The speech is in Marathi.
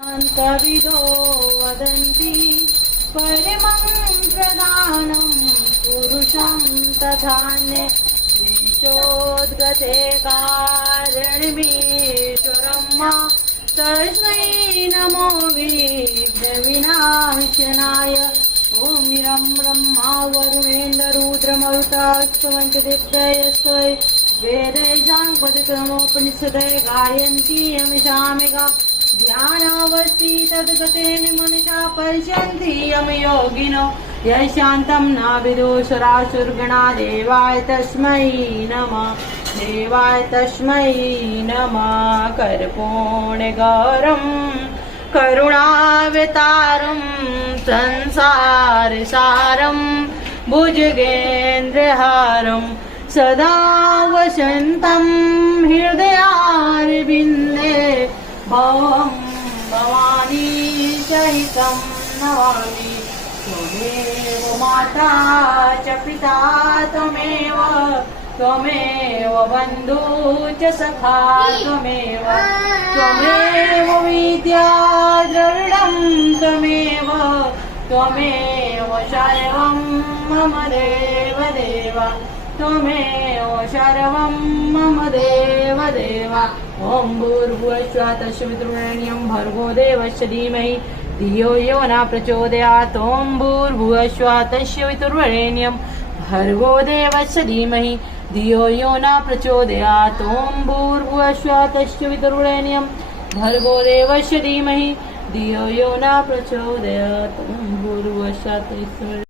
कविदो वदन्ति परमं प्रधानं पुरुषं तथान्ये विश्वोद्गते कारणमीश्वरं मा तस्मै नमो विघ्नविनाशनाय ॐ निरं ब्रह्मा वरुणेन्द्ररुद्रमरुतास्तवन्तदित्ययस्वै वेदैजां पदक्रमोपनिषदय गायन्ति यमिषामिगा ध्यानावस्थि तद्गतेन मनसा पश्यन्ति यम योगिनो यशान्तं नाविदुषरासुरगणा देवाय तस्मै नमः कर्पूर्णगौरं करुणावतारं संसारसारं भुजगेन्द्रहारं सदा वसन्तं हृदयारविन्दे भवं भवानी सहितं नमामि त्वमेव माता च पिता त्वमेव बन्धु च सखा त्वमेव विद्या द्रविडं त्वमेव सर्वं मम देवदेव त्वमेव सर्वं मम देवदेव ॐ भूर्भुवस्सुवः तस्सवितुर्वरेण्यं भर्गो देवस्य धीमहि धियो यो न प्रचोदयात् ॐ भूर्भुवस्सुवः तस्सवितुर्वरेण्यं भर्गो देवस्य धीमहि धियो यो न प्रचोदयात् ॐ भूर्भुवस्सुवः तस्सवितुर्वरेण्यं भर्गो देवस्य धीमहि धियो यो न प्रचोदयात् ॐ भूर्भुवस्सुवः